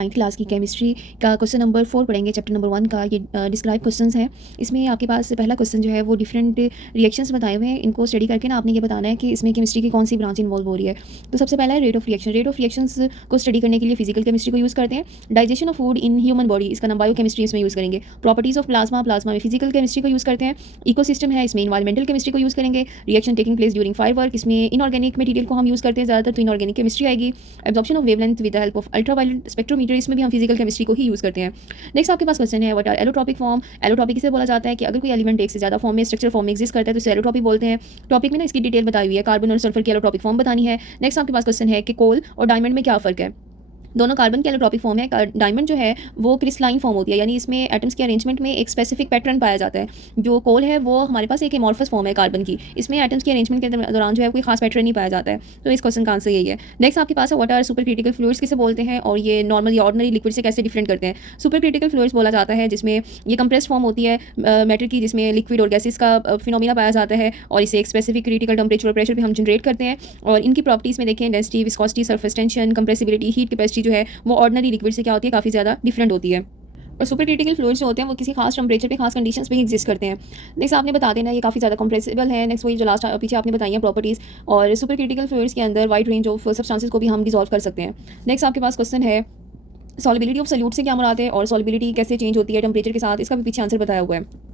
9th class की chemistry का question number 4 पढ़ेंगे। चैप्टर नंबर 1 का ये डिस्क्राइब क्वेश्चंस हैं। इसमें आपके पास पहला क्वेश्चन जो है वो डिफरेंट रिएक्शंस बताए हुए हैं। इनको स्टडी करके ना आपने ये बताना है कि इसमें केमिस्ट्री की कौन सी ब्रांच इन्वॉल्व हो रही है। तो सबसे पहला है rate of reaction. Rate of reactions को स्टडी करने के लिए फिजिकल केमिस्ट्री को यूज़ करते हैं। Digestion of food in human body, इसका नाम बायो केमिस्ट्री इसमें यूज़ करेंगे। प्रॉपर्टीज ऑफ प्लाज्मा, प्लाज्मा में फिजिकल केमिस्ट्री को यूज़ करते हैं। इकोसिस्टम है, इसमें इन्वायरमेंटल केमिस्ट्री को यूज़ करेंगे। Reaction taking place during fire work, इसमें इनऑर्गेनिक मटेरियल को हम यूज़ करते हैं ज़्यादातर, तो इनऑर्गेनिक केमिस्ट्री आएगी। Absorption of wavelength with the help of ultraviolet spectrometer, इसमें भी हम फिजिकल केमिस्ट्री को ही यूज़ करते हैं। नेक्स्ट आपके पास क्वेश्चन है what are allotropic form. Allotropic इसे बोला जाता है कि अगर कोई एलिमेंट एक से ज़्यादा फॉर्म में स्ट्रक्चर फॉर्म में एग्जिस्ट करता है तो इसे एलोट्रॉपिक बोलते हैं। टॉपिक में ना इसकी डिटेल बताई हुई है, कार्बन और सल्फर की एलोट्रॉपिक फॉर्म बतानी है। नेक्स्ट आपके पास क्वेश्चन है कि कोल और डायमंड में क्या फ़र्क है। दोनों कार्बन की एलोट्रॉपिक फॉर्म है। डायमंड जो है वो क्रिस्टलाइन फॉर्म होती है, यानी इसमें एटम्स के अरेंजमेंट में एक स्पेसिफिक पैटर्न पाया जाता है। जो कोल है वो हमारे पास एक एमॉर्फस फॉर्म है कार्बन की, इसमें एटम्स के अरेंजमेंट के दौरान जो है कोई खास पैटर्न नहीं पाया जाता है। तो इस क्वेश्चन का आंसर यही है। नेक्स्ट आपके पास है what are supercritical fluids किसे बोलते हैं और ये नॉर्मल या ऑर्डिनरी लिक्विड से कैसे डिफरेंट करते हैं। सुपर क्रिटिकल फ्लूइड्स बोला जाता है जिसमें ये कंप्रेस्ड फॉर्म होती है मैटर की, जिसमें लिक्विड और गैसेस का फिनोमिना पाया जाता है और इसे एक स्पेसिफिक क्रिटिकल टेम्परेचर और प्रेशर पे हम जनरेट करते हैं। और इनकी प्रॉपर्टीज़ में देखें, density, viscosity, surface tension, compressibility, heat capacity जो है वो ऑर्डिनरी लिक्विड से क्या होती है, काफ़ी ज़्यादा डिफरेंट होती है। और सुपर क्रिटिकल फ्लूइड्स जो होते हैं वो किसी खास टेम्परेचर पे खास कंडीशंस पे एग्जिस्ट करते हैं। नेक्स्ट आपने बता देना ये काफ़ी ज़्यादा कंप्रेसिबल है। नेक्स्ट वही जो लास्ट पीछे आपने बताई है प्रॉपर्टीज़, और सुपर क्रिटिकल फ्लूइड्स के अंदर वाइड रेंज ऑफ सब्सटेंसेस को भी हम डिसॉल्व कर सकते हैं। नेक्स्ट आपके पास क्वेश्चन है सॉलिबिलिटी ऑफ सॉल्यूट से क्या मुराद है और सॉलिबिलिटी कैसे चेंज होती है टेम्परेचर के साथ, इसका भी पीछे आंसर बताया हुआ है।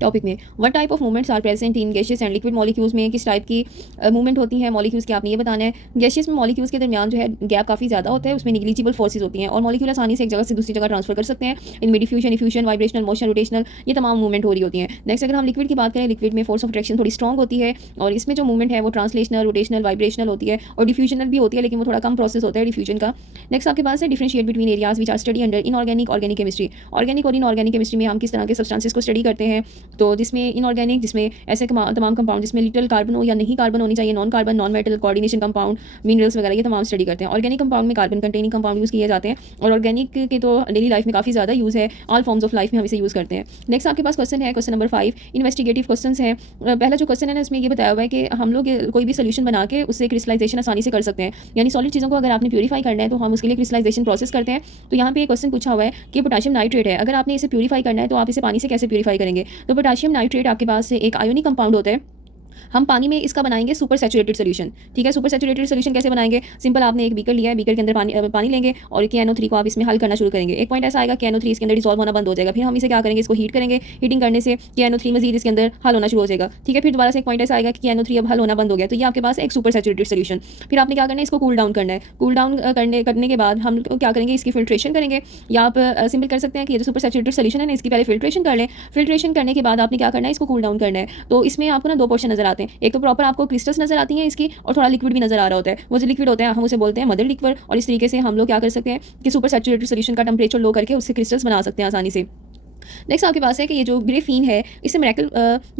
टॉपिक में what type of movements are present in gases and liquid molecules में किस टाइप की मूवमेंट होती है मॉलिक्यूल्स की, आपने ये बताना है। गैसेस में मॉलिक्यूल्स के दरमियान जो है गैप काफ़ी ज़्यादा होता है, उसमें निग्लिजिबल फोर्सेज होती हैं और मॉलिक्यूल आसानी से एक जगह से दूसरी जगह ट्रांसफर कर सकते हैं। इनमें diffusion, effusion, vibrational, motion, rotational, ये तमाम मूवमेंट हो रही होती हैं। नेक्स्ट अगर हम लिक्विड की बात करें, लिक्विड में फोर्स ऑफ अट्रैक्शन थोड़ी स्ट्रॉन्ग होती है और इसमें जो मूवमेंट है वो ट्रांसलेशनल, रोटेशनल, वाइब्रेशनल होती है और डिफ्यूजनल भी होती है, लेकिन वो थोड़ा कम प्रोसेस होता है डिफ्यूजन का। नेक्स्ट आपके पास है differentiate between areas which are study under inorganic, organic chemistry. Organic और इनऑर्गेनिक केमिस्ट्री में हम किस तरह के सब्सटेंसेस को स्टडी करते हैं, तो जिसमें इनऑर्गेनिक जिसमें ऐसे तमाम कंपाउंड जिसमें लिटल कार्बन हो या नहीं कार्बन होनी चाहिए, non carbon, non metal, coordination compound, minerals वगैरह, ये तमाम स्टडी करते हैं। ऑर्गेनिक कंपाउंड में कार्बन कंटेनिंग कंपाउंड यूज़ किए जाते हैं और ऑर्गेनिक के तो डेली लाइफ में काफ़ी ज़्यादा यूज़ है, ऑल फॉर्म्स ऑफ लाइफ में हम इसे यूज़ करते हैं। नेक्स्ट आपके पास क्वेश्चन है क्वेश्चन नंबर 5, इन्वेस्टिगेटिव क्वेश्चन है। पहला जो क्वेश्चन है ना इसमें ये बताया हुआ है कि हम लोग कोई भी सोल्यूशन बना के उससे क्रिस्टलाइजेशन आसानी से कर सकते हैं, यानी सॉलिड चीज़ों को अगर आपने प्यूरीफाई करना है तो हम उसके लिए क्रिस्टलाइजेशन प्रोसेस करते हैं। तो यहाँ पे एक क्वेश्चन पूछा हुआ है कि पोटेशियम नाइट्रेट है, अगर आपने इसे प्यूरीफाई करना है तो आप इसे पानी से कैसे प्यूरीफाई करेंगे। तो पोटेशियम नाइट्रेट आपके पास एक आयोनिक कंपाउंड होता है, हम पानी में इसका बनाएंगे सुपर सैचुरेटेड सोल्यूशन। ठीक है, सुपर सैचुरेटेड सोल्यूशन कैसे बनाएंगे, सिंपल, आपने एक बीकर लिया है, बीकर के अंदर पानी लेंगे और KNO3 को आप इसमें हल करना शुरू करेंगे। एक पॉइंट ऐसा आएगा KNO3 इसके अंदर डिसॉल्व होना बंद हो जाएगा, फिर हम इसे क्या करेंगे, इसको हीट करेंगे, हीटिंग करने से KNO3 मजीद इसके अंदर हल होना शुरू हो जाएगा। ठीक है, फिर दोबारा से एक पॉइंट ऐसा आएगा कि KNO3 अब हल होना बंद हो गया, तो ये आपके पास एक सुपर सैचुरेटेड सोल्यूशन। फिर आपने क्या करना है, इसको कूल डाउन करना है। कूल डाउन करने के बाद हम क्या करेंगे, इसकी फिल्ट्रेशन करेंगे, या आप सिंपल कर सकते हैं कि ये जो सुपर सैचुरेटेड सोल्यूशन है ना इसकी पहले फिल्ट्रेशन कर लें। फिल्ट्रेशन करने के बाद आपने क्या करना है, इसको कूल डाउन करना है। तो इसमें आपको ना दो पोर्शन नजर आते हैं, एक तो प्रॉपर आपको क्रिस्टल्स नजर आती हैं इसकी और थोड़ा लिक्विड भी नजर आ रहा होता है। वो जो लिक्विड होता है हम उसे बोलते हैं मदर लिक्विड, और इस तरीके से हम लोग क्या कर सकते हैं कि सुपर सैचुरेटेड सोल्यूशन का टेम्परेचर लो करके उससे क्रिस्टल्स बना सकते हैं आसानी से। नेक्स्ट आपके पास है कि ये जो ग्रेफीन है इसे मिरेकल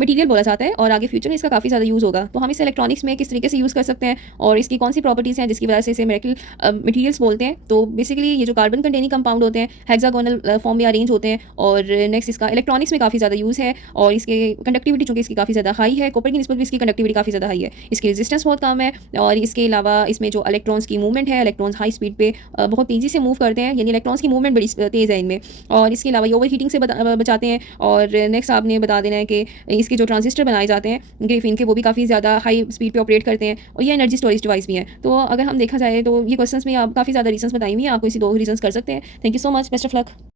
मटेरियल बोला जाता है और आगे फ्यूचर में इसका काफ़ी ज़्यादा यूज़ होगा, तो हम इसे इलेक्ट्रॉनिक्स में किस तरीके से यूज़ कर सकते हैं और इसकी कौन सी प्रॉपर्टीज़ हैं जिसकी वजह से इसे मिरेकल मटेरियल्स बोलते हैं। तो बेसिकली ये जो कार्बन कंटेनिंग कंपाउंड होते हैं हेक्सागोनल फॉर्म में अरेंज होते हैं और नेक्स्ट इसका इलेक्ट्रॉनिक्स में काफ़ी ज़्यादा यूज़ है और इसके कंडक्टिविटी चूँकि इसकी काफ़ी ज़्यादा हाई है, कॉपर की निस्बत भी इसकी कंडक्टिविटी काफ़ी ज़्यादा हाई है, इसकी रेजिस्टेंस बहुत कम है और इसके अलावा इसमें जो इलेक्ट्रॉन्स की मूवमेंट है, इलेक्ट्रॉन्स हाई स्पीड पे बहुत तेज़ी से मूव करते हैं, यानी इलेक्ट्रॉन्स की मूवमेंट बड़ी तेज़ है इनमें, और इसके अलावा ये ओवर हीटिंग से बचाते हैं। और नेक्स्ट आपने बता देना है कि इसके जो ट्रांजिस्टर बनाए जाते हैं ग्रेफीन के वो भी काफ़ी ज़्यादा हाई स्पीड पे ऑपरेट करते हैं और ये एनर्जी स्टोरेज डिवाइस भी है। तो अगर हम देखा जाए तो ये क्वेश्चंस में आप काफ़ी ज़्यादा रीजंस बताई हुई हैं, आपको इसी दो रीजंस कर सकते हैं। Thank you so much, best of luck.